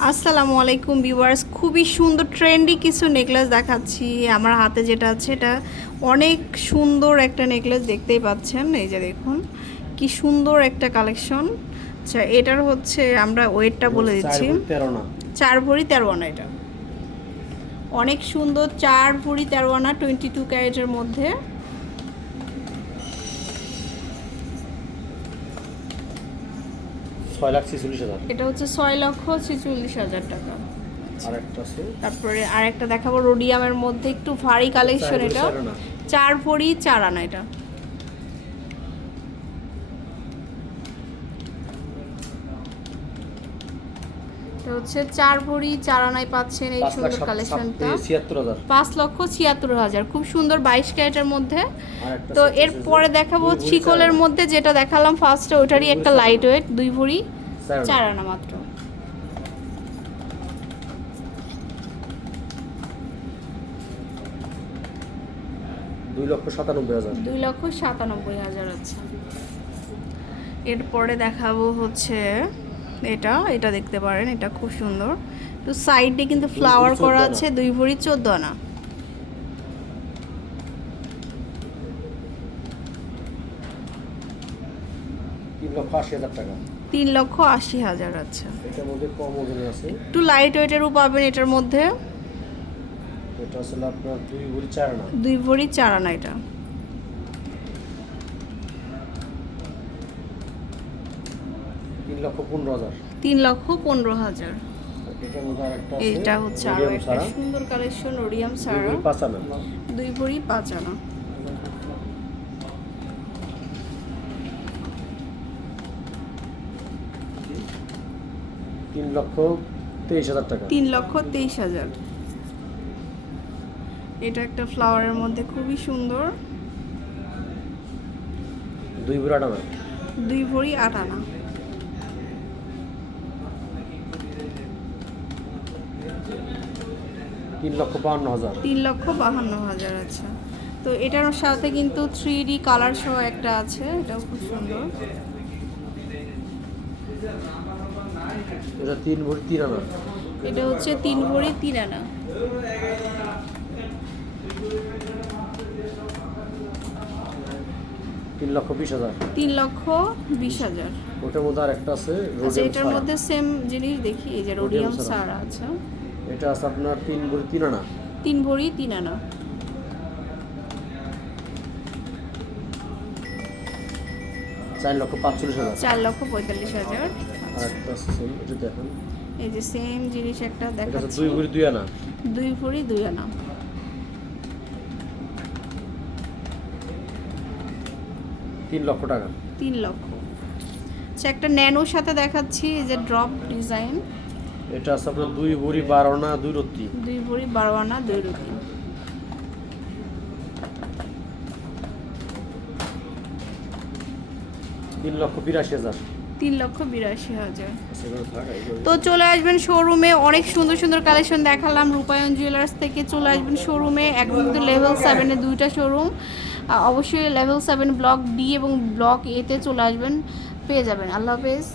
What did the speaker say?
আসসালামু আলাইকুম ভিউয়ার্স খুবই সুন্দর ট্রেন্ডি কিছু নেকলেস দেখাচ্ছি। আমার হাতে যেটা আছে এটা অনেক সুন্দর একটা নেকলেস দেখতেই পাচ্ছেন। এই যে দেখুন কি সুন্দর একটা কালেকশন। আচ্ছা এটার হচ্ছে আমরা ওয়েটটা বলে দিচ্ছি। চার ভরি তেরো আনা এটা। অনেক সুন্দর চার ভরি তেরো আনা টোয়েন্টি টু ক্যারেটের মধ্যে। ছয় লাখ ছিচল্লিশ হাজার। এটা হচ্ছে ছয় লক্ষ ছেচল্লিশ হাজার টাকা। আর একটা আছে। তারপরে আরেকটা দেখাবো রোডিয়ামের মধ্যে একটু ভারী কালেকশন এটা। চার ভরি চার আনা এটা। এটা হচ্ছে চার ভরি চার আনায় পাচ্ছেন এই সুন্দর কালেকশনটা। পাঁচ লক্ষ ছিয়াত্তর হাজার। খুব সুন্দর বাইশ ক্যারেটের মধ্যে। তো এরপরে দেখাবো আনা। মধ্যে যেটা দেখালাম ফার্স্টে ওটারই একটা লাইট ওয়েট দুই ভরি চার আনা। মাত্র। দুই লক্ষ সাতানব্বই হাজার। দুই লক্ষ সাতানব্বই হাজার আছে এরপরে দেখাবো হচ্ছে এটা এটা দেখতে পারেন এটা খুব সুন্দর। তো সাইডে কিন্তু ফ্লাওয়ার করা আছে দুই ভরি চোদ্দ আনা। তিন লক্ষ আশি হাজার আছে। একটু লাইট ওয়েটেরও পাবেন এটার মধ্যে। এটা আসলে আপনার দুই ভরি চার আনা। দুই ভরি চার আনা এটা। তিন লক্ষ পনেরো হাজার। তিন লক্ষ পনেরো হাজার। এটা হচ্ছে আরও একটা সুন্দর কালেকশন ওরিয়াম সারা। দুই ভরি পাঁচ আনা তিন লক্ষ তেইশ হাজার টাকা। তিন লক্ষ তেইশ হাজার। এটা একটা ফ্লাওয়ারের মধ্যে খুবই সুন্দর। দুই ভরি আট আনা দুই ভরি আট আনা তিন লক্ষ বাহান্ন হাজার। তিন লক্ষ বাহান্ন হাজার আছে তো এটার সাথে কিন্তু থ্রি ডি কালার সহ একটা আছে এটাও খুব সুন্দর। এটা তিন ভরি তিন আনা। এটা হচ্ছে তিন ভরি তিন আনা। তিন লক্ষ বিশ হাজার। তিন লক্ষ বিশ হাজার। ওটার মধ্যে আর একটা আছে আচ্ছা এটার মধ্যে সেম জিনিস দেখি এই যে রোডিয়াম। সারা। আছে এটা আছে আপনার তিন ভরি তিন আনা? তিন ভরি তিন আনা। চার লক্ষ পাঁচচল্লিশ হাজার। চার লক্ষ পঁয়তাল্লিশ হাজার। আর একটা আছে same, এটা দেখেন। এই যে সেম জিনিস একটা দেখাচ্ছি। দুই ভরি দুই আনা। দুই ভরি দুই আনা। তিন লক্ষ টাকা। তিন লক্ষ। আচ্ছা একটা ন্যানোর সাথে দেখাচ্ছি এই যে ড্রপ ডিজাইন এটা আছে আপনার দুই ভরি বারো আনা দুই রত্তি দুই ভরি বারো আনা দুই রুটি। তিন লক্ষ বিরাশি হাজার। তিন লক্ষ বিরাশি হাজার। আচ্ছা, তো চলে আসবেন শোরুমে অনেক সুন্দর সুন্দর কালেকশন দেখালাম রূপায়ণ জুয়েলার্স থেকে। চলে আসবেন শোরুমে এখন কিন্তু লেভেল সেভেনে দুইটা শোরুম অবশ্যই লেভেল সেভেন ব্লক ডি এবং ব্লক এতে চলে আসবেন। পেয়ে যাবেন। আল্লাহ হাফেজ।